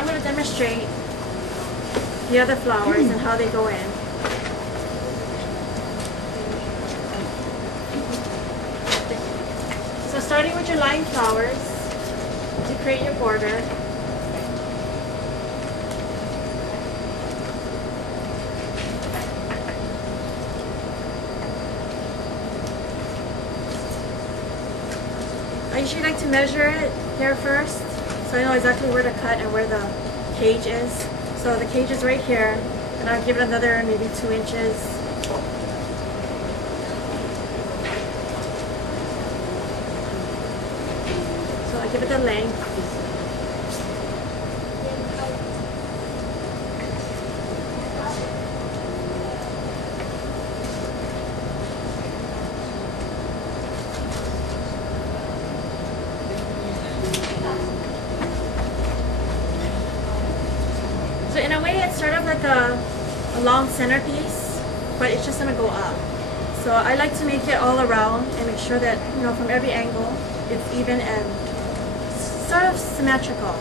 I'm going to demonstrate the other flowers and how they go in. So starting with your line flowers to create your border. I usually like to measure it here first, so I know exactly where to cut and where the cage is. So the cage is right here, and I'll give it another maybe 2 inches. So I give it the length. So in a way, it's sort of like a long centerpiece, but it's just going to go up. So I like to make it all around and make sure that, you know, from every angle, it's even and sort of symmetrical.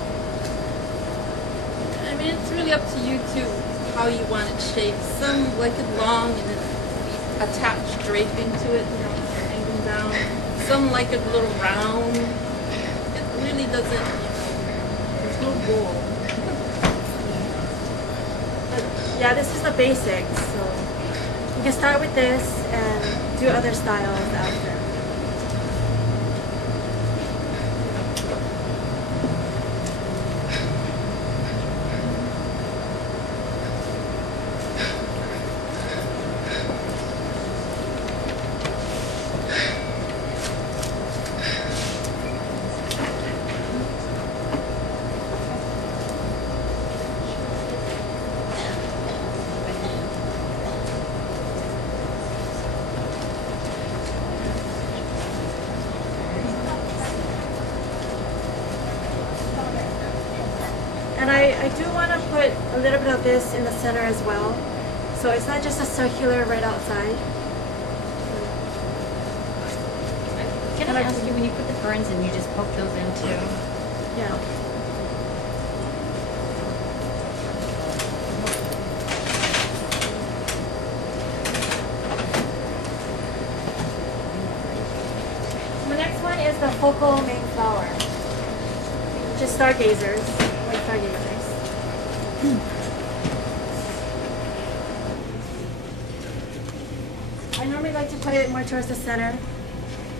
I mean, it's really up to you too, how you want it shaped. Some like it long and then attach draping to it, you know, hanging down. Some like it a little round. It really doesn't, you know, there's no goal. Yeah, this is the basics, so you can start with this and do other styles after. And I do want to put a little bit of this in the center as well. So it's not just a circular right outside. Can I ask you, when you put the ferns in, you just poke those in too? Yeah. The next one is the focal main flower. Just stargazers, white stargazers. I normally like to put it more towards the center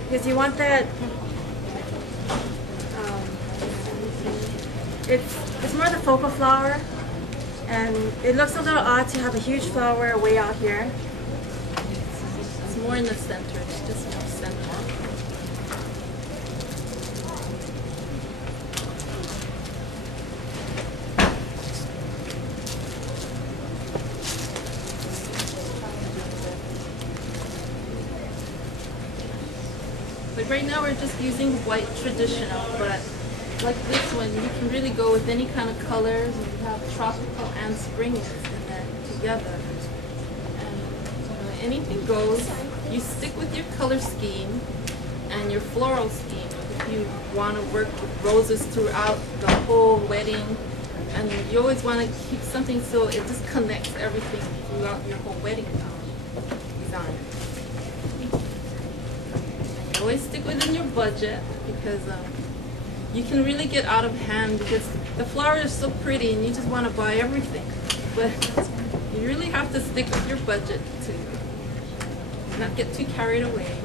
because you want that. It's more the focal flower, and it looks a little odd to have a huge flower way out here. It's more in the center. It's just more center. Like right now we're just using white traditional, but like this one you can really go with any kind of colors. You have tropical and spring in there together. And you know, anything goes. You stick with your color scheme and your floral scheme. If you want to work with roses throughout the whole wedding, and you always want to keep something so it just connects everything throughout your whole wedding design. Always stick within your budget because you can really get out of hand because the flower is so pretty and you just want to buy everything. But you really have to stick with your budget to not get too carried away.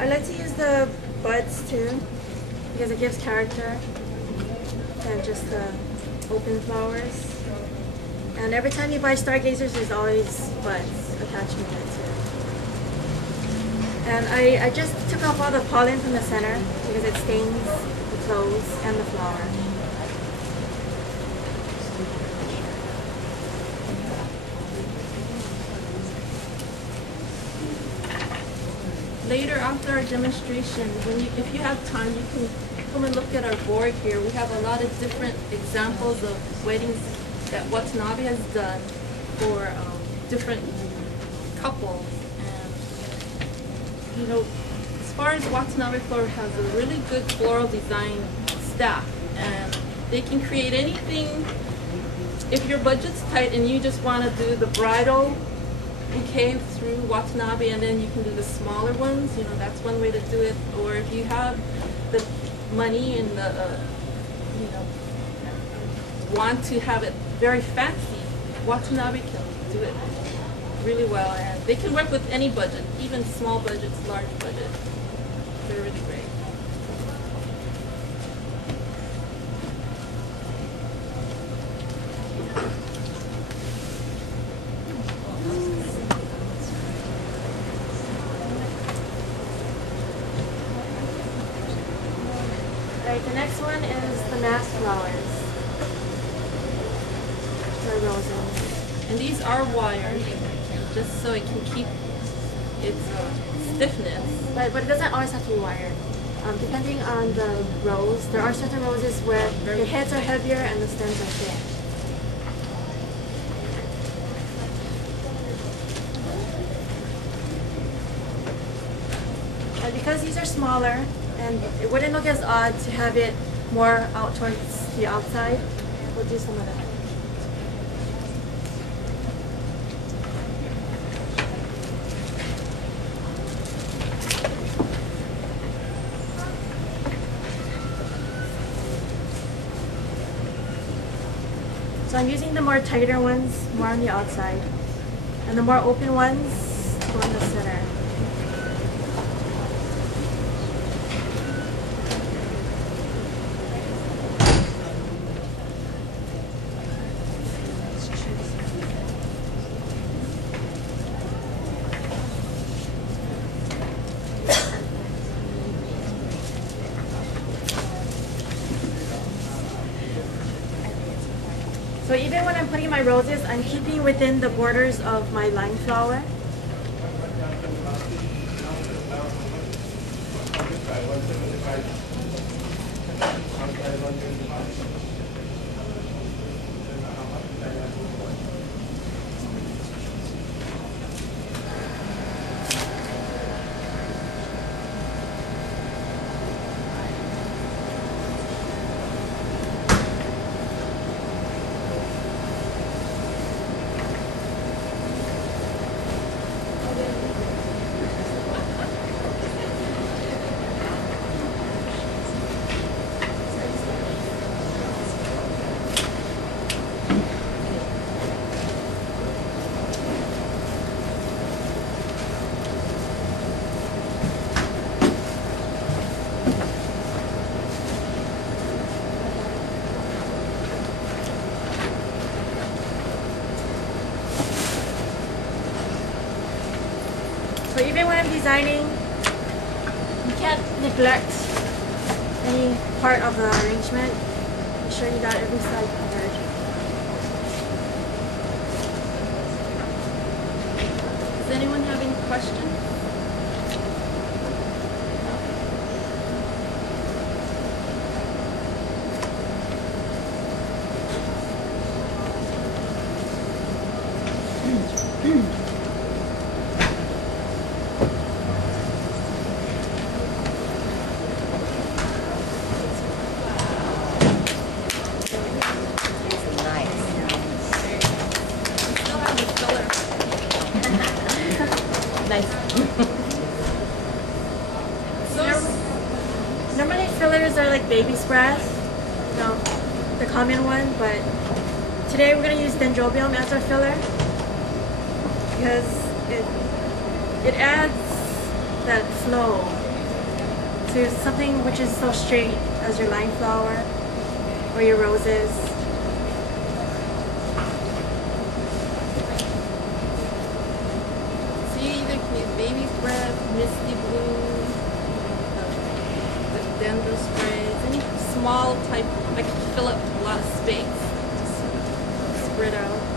I like to use the buds too because it gives character than just the open flowers. And every time you buy stargazers, there's always buds attached with it too. And I just took off all the pollen from the center because it stains the clothes and the flower. Later after our demonstration, if you have time, you can come and look at our board here. We have a lot of different examples of weddings that Watanabe has done for different couples. You know, as far as Watanabe Floral has a really good floral design staff, and they can create anything. If your budget's tight and you just want to do the bridal bouquet through Watanabe, and then you can do the smaller ones, you know, that's one way to do it. Or if you have the money and the, you know, want to have it very fancy, Watanabe can do it really well, and they can work with any budget, even small budgets, large budget. They're really great. Alright, the next one is the mass flowers. Or roses. And these are wired, just so it can keep its stiffness. But it doesn't always have to be wired. Depending on the rose, there are certain roses where the heads are heavier and the stems are thin. And because these are smaller, and it wouldn't look as odd to have it more out towards the outside, we'll do some of that. So I'm using the more tighter ones more on the outside, and the more open ones go in the center. So even when I'm putting my roses, I'm keeping within the borders of my line flower. So even when I'm designing, you can't neglect any part of the arrangement. Make sure you got every side covered. Does anyone have any questions? Nice. Normally fillers are like baby sprays, you know, the common one, but today we're going to use dendrobium as our filler because it adds that flow to something which is so straight as your line flower or your roses. Baby breath, misty blue, the dendro sprays, any small type, I can fill up a lot of space, just spread out.